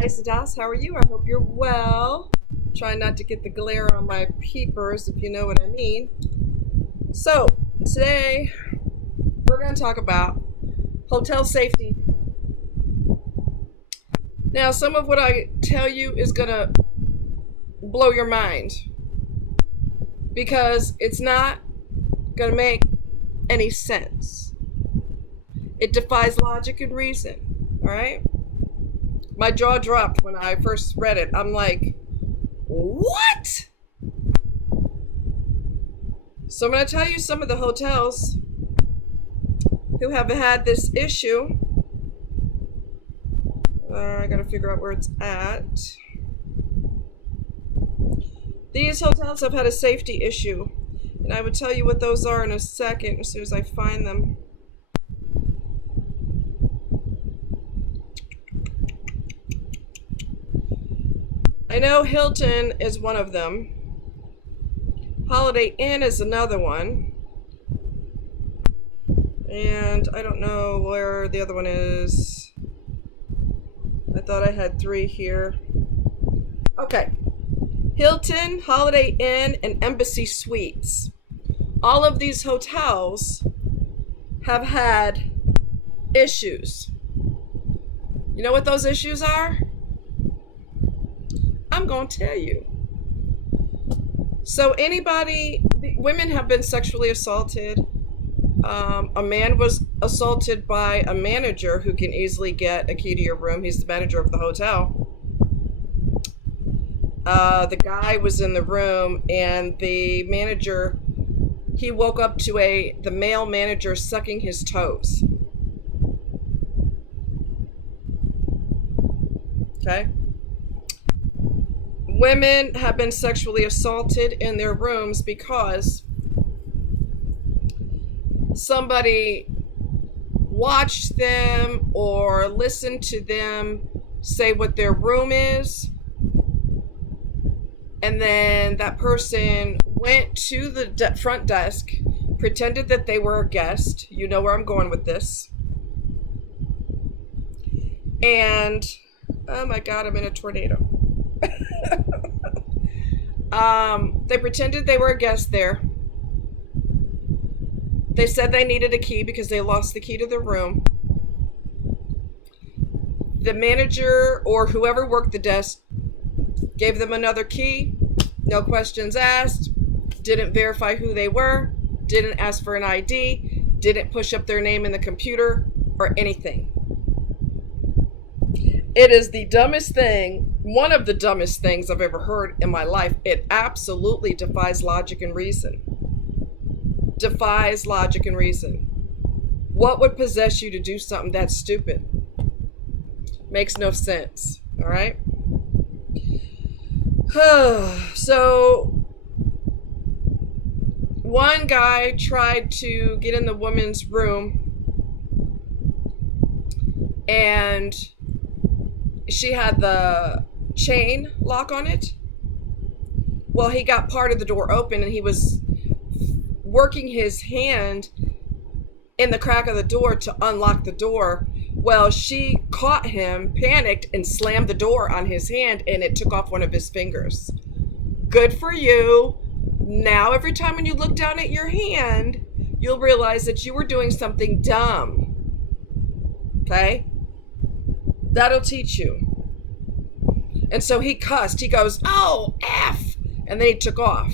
guys and dolls, how are you? I hope you're well. Try not to get the glare on my peepers, if you know what I mean. So, today we're going to talk about hotel safety. Now, some of what I tell you is going to blow your mind because it's not going to make any sense. It defies logic and reason, all right? My jaw dropped when I first read it. I'm like, what? So I'm going to tell you some of the hotels who have had this issue. I got to figure out where it's at. These hotels have had a safety issue, and I would tell you what those are in a second as soon as I find them. I know Hilton is one of them. Holiday Inn is another one. And I don't know where the other one is. I thought I had 3 here. Okay. Hilton, Holiday Inn, and Embassy Suites. All of these hotels have had issues. You know what those issues are? I'm going to tell you. So women have been sexually assaulted. A man was assaulted by a manager who can easily get a key to your room. He's the manager of the hotel. The guy was in the room, and the manager, he woke up to the male manager sucking his toes. Okay? Women have been sexually assaulted in their rooms because somebody watched them or listened to them say what their room is, and then that person went to the front desk, pretended that they were a guest. You know where I'm going with this. And, oh my God, I'm in a tornado. They pretended they were a guest there. They said they needed a key because they lost the key to their room. The manager or whoever worked the desk gave them another key, no questions asked, didn't verify who they were, didn't ask for an ID, didn't push up their name in the computer or anything. It is the dumbest thing, one of the dumbest things I've ever heard in my life. It absolutely defies logic and reason. Defies logic and reason. What would possess you to do something that stupid? Makes no sense, all right? So, one guy tried to get in the woman's room, and she had the chain lock on it. Well, he got part of the door open, and he was working his hand in the crack of the door to unlock the door. Well, she caught him, panicked, and slammed the door on his hand, and it took off one of his fingers. Good for you. Now, every time when you look down at your hand, you'll realize that you were doing something dumb. Okay? That'll teach you. And so he cussed. He goes, "Oh, F!" And then he took off.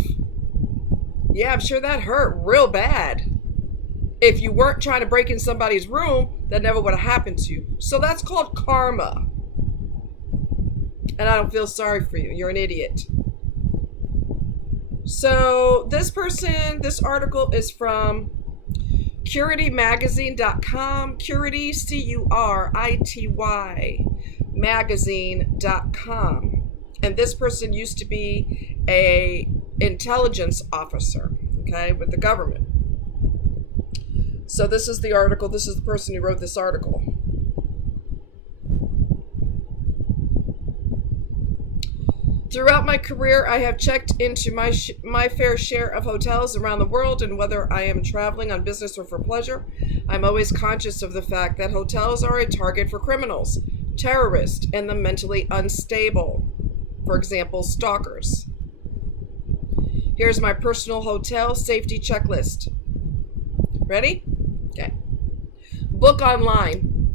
Yeah, I'm sure that hurt real bad. If you weren't trying to break in somebody's room, that never would have happened to you. So that's called karma. And I don't feel sorry for you. You're an idiot. So this article is from CurityMagazine.com. Curity, Curity, magazine.com. And this person used to be a intelligence officer, okay, with the government. So this is the article. This is the person who wrote this article. Throughout my career, I have checked into my fair share of hotels around the world, and whether I am traveling on business or for pleasure, I'm always conscious of the fact that hotels are a target for criminals. terrorists, and the mentally unstable. For example, stalkers. Here's my personal hotel safety checklist. Ready? Okay. Book online,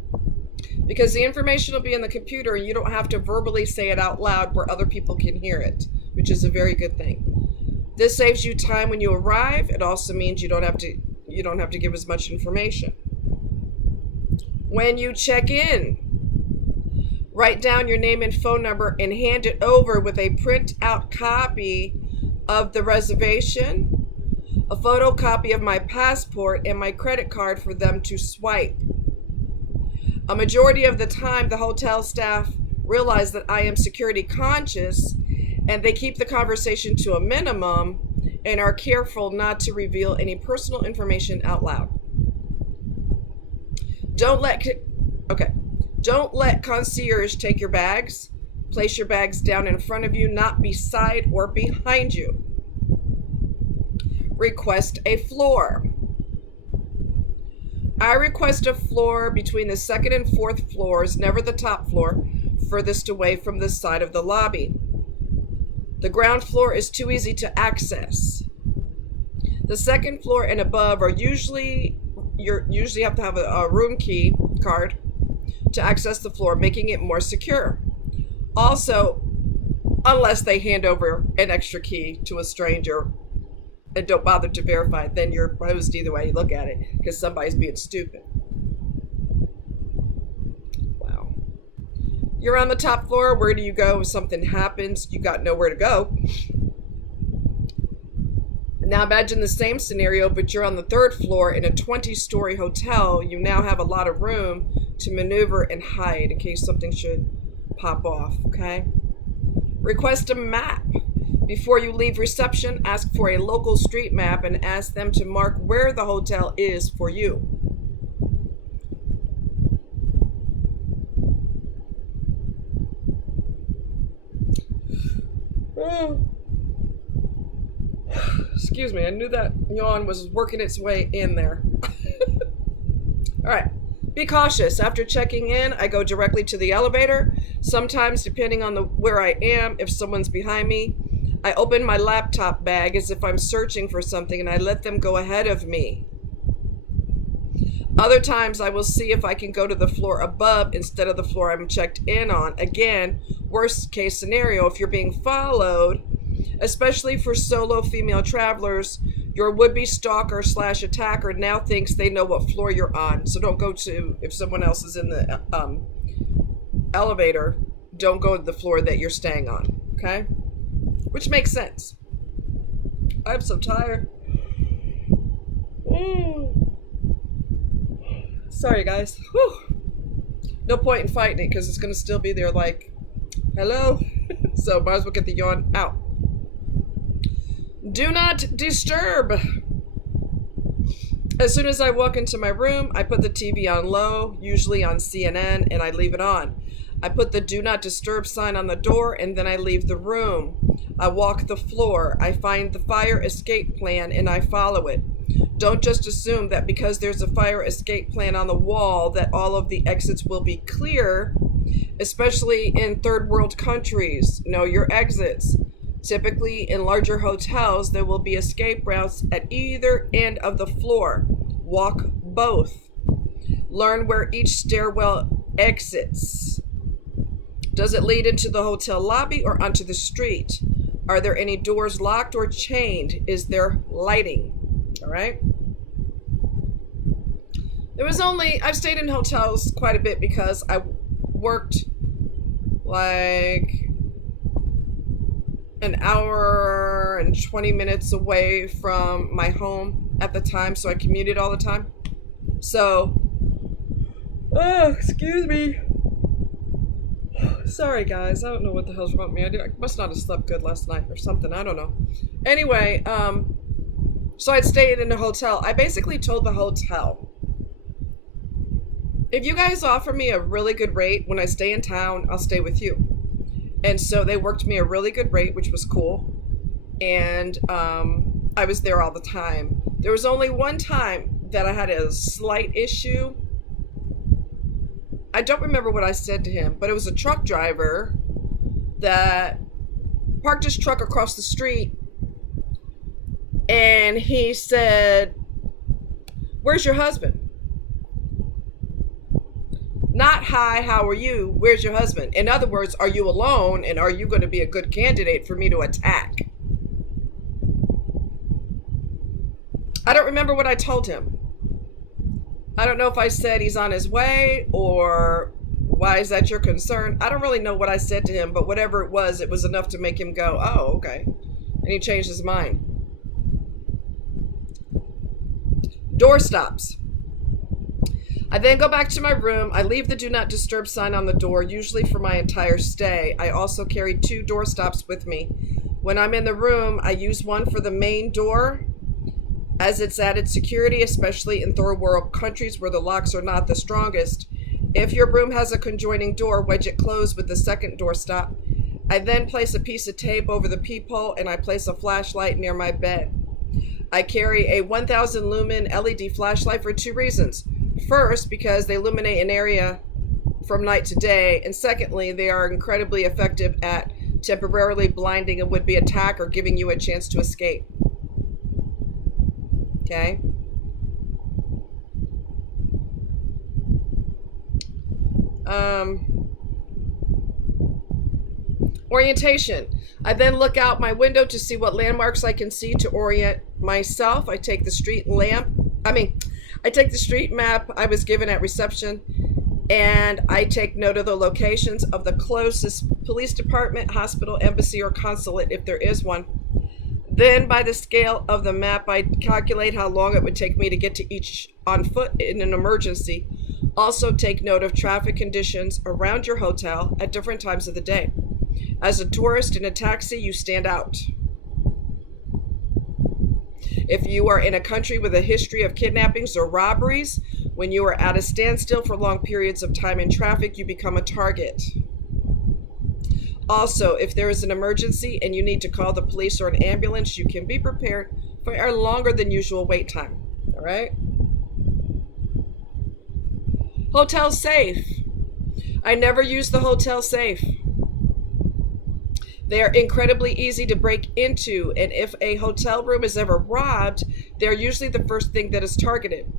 because the information will be in the computer and you don't have to verbally say it out loud where other people can hear it, which is a very good thing. This saves you time when you arrive. It also means you don't have to give as much information. When you check in, write down your name and phone number and hand it over with a print out copy of the reservation, a photocopy of my passport, and my credit card for them to swipe. A majority of the time, the hotel staff realize that I am security conscious, and they keep the conversation to a minimum and are careful not to reveal any personal information out loud. Don't let concierge take your bags. Place your bags down in front of you, not beside or behind you. Request a floor. I request a floor between the second and fourth floors, never the top floor, furthest away from the side of the lobby. The ground floor is too easy to access. The second floor and above are usually have to have a room key card to access the floor, making it more secure. Also, unless they hand over an extra key to a stranger and don't bother to verify, then you're hosed either way you look at it, because somebody's being stupid. Wow. You're on the top floor. Where do you go if something happens? You got nowhere to go. Now imagine the same scenario, but you're on the third floor in a 20-story hotel. You now have a lot of room to maneuver and hide in case something should pop off, okay? Request a map. Before you leave reception, ask for a local street map and ask them to mark where the hotel is for you. Excuse me, I knew that yawn was working its way in there. All right. Be cautious. After checking in, I go directly to the elevator. Sometimes, depending on where I am, if someone's behind me, I open my laptop bag as if I'm searching for something and I let them go ahead of me. Other times, I will see if I can go to the floor above instead of the floor I'm checked in on. Again, worst case scenario, if you're being followed, especially for solo female travelers, your would-be stalker / attacker now thinks they know what floor you're on. So don't go to, if someone else is in the elevator, don't go to the floor that you're staying on, okay? Which makes sense. I'm so tired. Sorry, guys. Whew. No point in fighting it because it's going to still be there like, hello? So might as well get the yawn out. Do not disturb. As soon as I walk into my room, I put the TV on low, usually on CNN, and I leave it on. I put the do not disturb sign on the door, and then I leave the room. I walk the floor. I find the fire escape plan, and I follow it. Don't just assume that because there's a fire escape plan on the wall that all of the exits will be clear, especially in third world countries. Know your exits. Typically, in larger hotels, there will be escape routes at either end of the floor. Walk both. Learn where each stairwell exits. Does it lead into the hotel lobby or onto the street? Are there any doors locked or chained? Is there lighting? All right. I've stayed in hotels quite a bit because I worked like an hour and 20 minutes away from my home at the time, so I commuted all the time. So, excuse me. Sorry, guys. I don't know what the hell's wrong with me. I must not have slept good last night or something. I don't know. Anyway, so I'd stayed in a hotel. I basically told the hotel, if you guys offer me a really good rate when I stay in town, I'll stay with you. And so they worked me a really good rate, which was cool. And I was there all the time. There was only one time that I had a slight issue. I don't remember what I said to him, but it was a truck driver that parked his truck across the street, and he said, "Where's your husband?" Not, "Hi, how are you? Where's your husband?" In other words, are you alone, and are you going to be a good candidate for me to attack? I don't remember what I told him. I don't know if I said he's on his way, or why is that your concern? I don't really know what I said to him, but whatever it was enough to make him go, "Oh, okay." And he changed his mind. Door stops. I then go back to my room. I leave the do not disturb sign on the door, usually for my entire stay. I also carry 2 door stops with me. When I'm in the room, I use one for the main door, as it's added security, especially in third world countries where the locks are not the strongest. If your room has a conjoining door, wedge it closed with the second door stop. I then place a piece of tape over the peephole, and I place a flashlight near my bed. I carry a 1000 lumen LED flashlight for 2 reasons. First, because they illuminate an area from night to day, and secondly, they are incredibly effective at temporarily blinding a would-be attacker, giving you a chance to escape. Okay? Orientation. I then look out my window to see what landmarks I can see to orient myself. I take the street map I was given at reception, and I take note of the locations of the closest police department, hospital, embassy, or consulate if there is one. Then, by the scale of the map, I calculate how long it would take me to get to each on foot in an emergency. Also, take note of traffic conditions around your hotel at different times of the day. As a tourist in a taxi, you stand out. If you are in a country with a history of kidnappings or robberies, when you are at a standstill for long periods of time in traffic, you become a target. Also, if there is an emergency and you need to call the police or an ambulance, you can be prepared for a longer than usual wait time. All right? Hotel safe. I never use the hotel safe. They are incredibly easy to break into, and if a hotel room is ever robbed, they're usually the first thing that is targeted.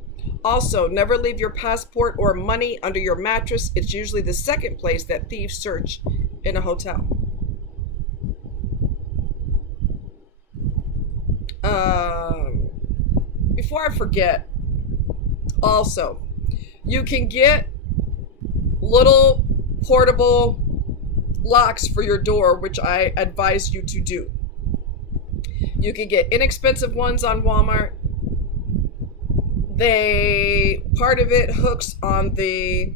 Also, never leave your passport or money under your mattress. It's usually the second place that thieves search in a hotel. Before I forget, also, you can get little portable locks for your door, which I advise you to do. You can get inexpensive ones on Walmart. Part of it hooks on the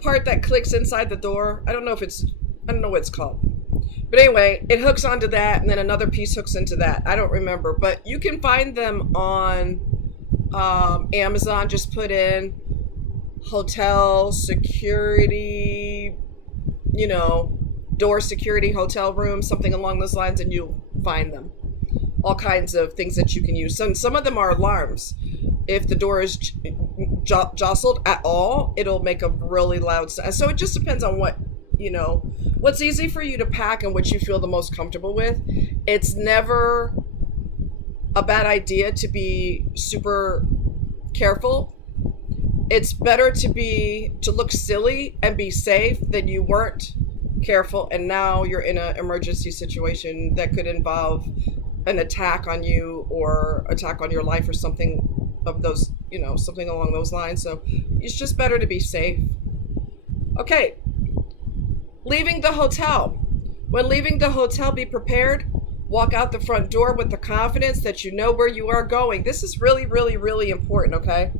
part that clicks inside the door. I don't know what it's called. But anyway, it hooks onto that, and then another piece hooks into that. I don't remember, but you can find them on Amazon. Just put in hotel security, door security, hotel room, something along those lines, and you'll find them. All kinds of things that you can use. Some of them are alarms. If the door is jostled at all, it'll make a really loud sound. So it just depends on what's easy for you to pack and what you feel the most comfortable with. It's never a bad idea to be super careful. It's better to look silly and be safe than you weren't careful and now you're in an emergency situation that could involve an attack on you or attack on your life or something of those, something along those lines. So it's just better to be safe. Okay. Leaving the hotel. When leaving the hotel, be prepared. Walk out the front door with the confidence that you know where you are going. This is really, really, really important, okay?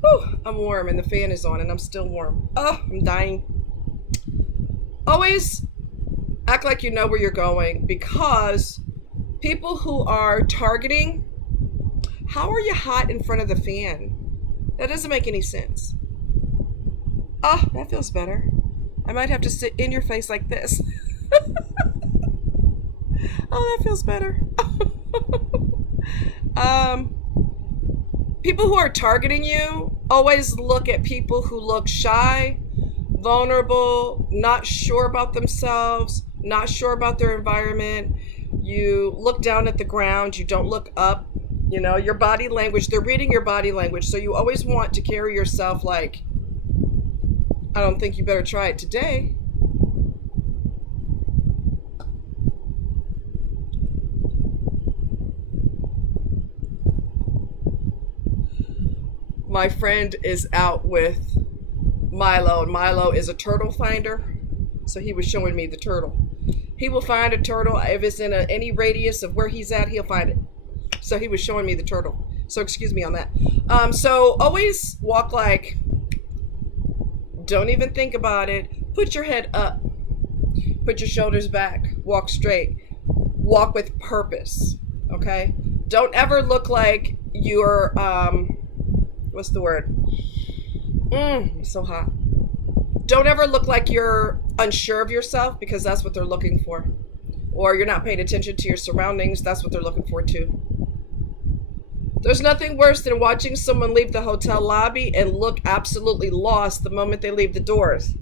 Whew, I'm warm and the fan is on and I'm still warm. Oh, I'm dying. Always act like you know where you're going, because people who are targeting, how are you hot in front of the fan? That doesn't make any sense. Oh, that feels better. I might have to sit in your face like this. Oh, that feels better. People who are targeting you Always look at people who look shy, vulnerable, not sure about themselves, not sure about their environment. You look down at the ground, you don't look up. You know, your body language, they're reading your body language. So you always want to carry yourself like, I don't think you better try it today. My friend is out with Milo, and Milo is a turtle finder. So he was showing me the turtle. He will find a turtle. If it's in any radius of where he's at, he'll find it. So he was showing me the turtle. So excuse me on that. So always walk like, don't even think about it. Put your head up. Put your shoulders back. Walk straight. Walk with purpose. Okay? Don't ever look like you're, what's the word? It's so hot. Don't ever look like you're unsure of yourself, because that's what they're looking for. Or you're not paying attention to your surroundings. That's what they're looking for too. There's nothing worse than watching someone leave the hotel lobby and look absolutely lost the moment they leave the doors.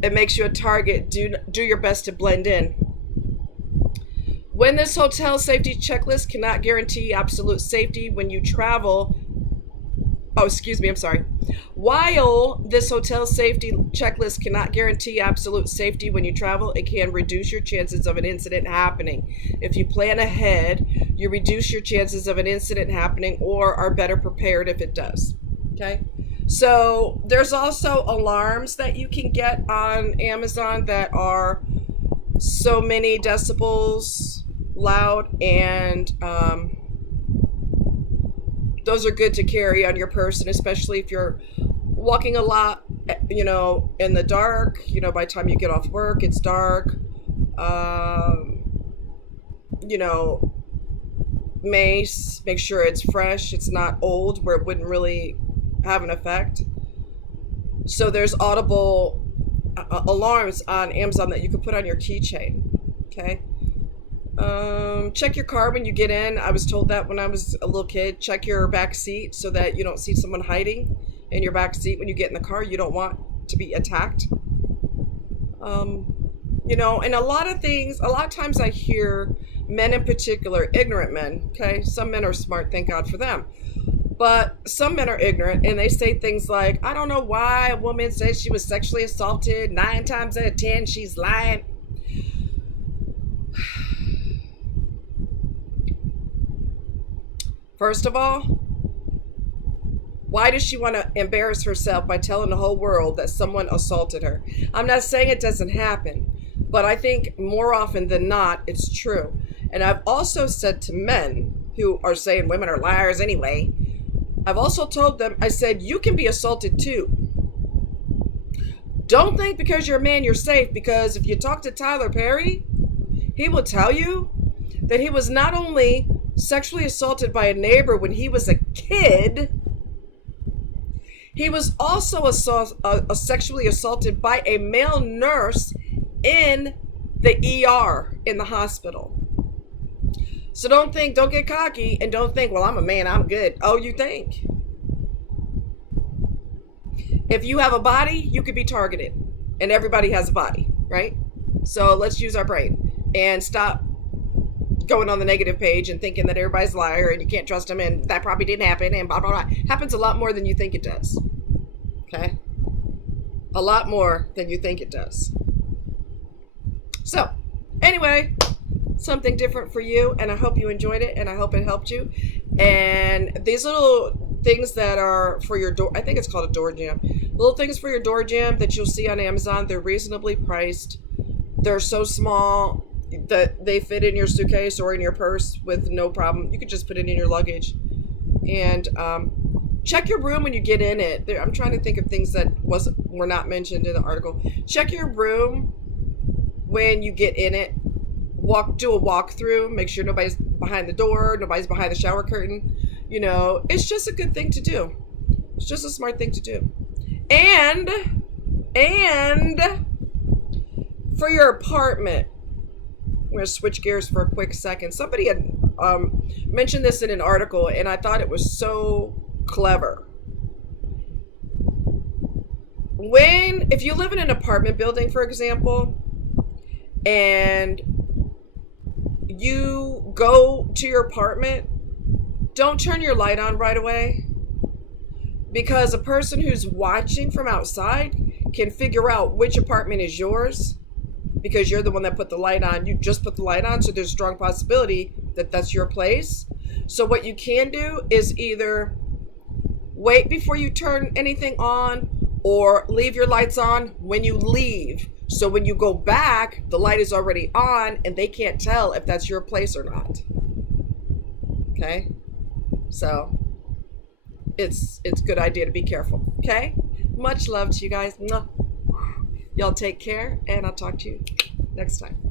It makes you a target. Do your best to blend in. When this hotel safety checklist cannot guarantee absolute safety when you travel, While this hotel safety checklist cannot guarantee absolute safety when you travel, it can reduce your chances of an incident happening. If you plan ahead, you reduce your chances of an incident happening or are better prepared if it does. Okay? So there's also alarms that you can get on Amazon that are so many decibels loud, and those are good to carry on your person, especially if you're walking a lot, you know, in the dark. You know, by the time you get off work, it's dark. You know, mace, make sure it's fresh. It's not old where it wouldn't really have an effect. So there's audible alarms on Amazon that you can put on your keychain. Okay. Check your car when you get in. I was told that when I was a little kid. Check your back seat so that you don't see someone hiding in your back seat when you get in the car. You don't want to be attacked. You know, and a lot of times I hear men in particular, ignorant men, okay? Some men are smart, thank God for them. But some men are ignorant, and they say things like, I don't know why a woman says she was sexually assaulted. 9 times out of 10, she's lying. First of all, why does she want to embarrass herself by telling the whole world that someone assaulted her? I'm not saying it doesn't happen, but I think more often than not, it's true. And I've also said to men who are saying women are liars anyway, I've also told them, I said, you can be assaulted too. Don't think because you're a man, you're safe, because if you talk to Tyler Perry, he will tell you that he was not only sexually assaulted by a neighbor when he was a kid, he was also sexually assaulted by a male nurse in the ER in the hospital. So don't get cocky, and don't think, well, I'm a man, I'm good. Oh, you think? If you have a body, you could be targeted, and everybody has a body, right? So let's use our brain and stop going on the negative page and thinking that everybody's a liar and you can't trust them and that probably didn't happen and blah, blah, blah. Happens a lot more than you think it does. Okay? A lot more than you think it does. So, anyway, something different for you, and I hope you enjoyed it, and I hope it helped you. And these little things that are for your door, I think it's called a door jamb. Little things for your door jamb that you'll see on Amazon, they're reasonably priced. They're so small that they fit in your suitcase or in your purse with no problem. You could just put it in your luggage. And check your room when you get in it. I'm trying to think of things that were not mentioned in the article. Check your room when you get in it. Do a walkthrough. Make sure nobody's behind the door, nobody's behind the shower curtain. You know, it's just a good thing to do. It's just a smart thing to do. And for your apartment, I'm going to switch gears for a quick second. Somebody had mentioned this in an article, and I thought it was so clever. if you live in an apartment building, for example, and you go to your apartment, don't turn your light on right away, because a person who's watching from outside can figure out which apartment is yours, because you're the one that put the light on. You just put the light on, so there's a strong possibility that that's your place. So what you can do is either wait before you turn anything on, or leave your lights on when you leave. So when you go back, the light is already on and they can't tell if that's your place or not. Okay? So it's a good idea to be careful. Okay? Much love to you guys. Y'all take care, and I'll talk to you next time.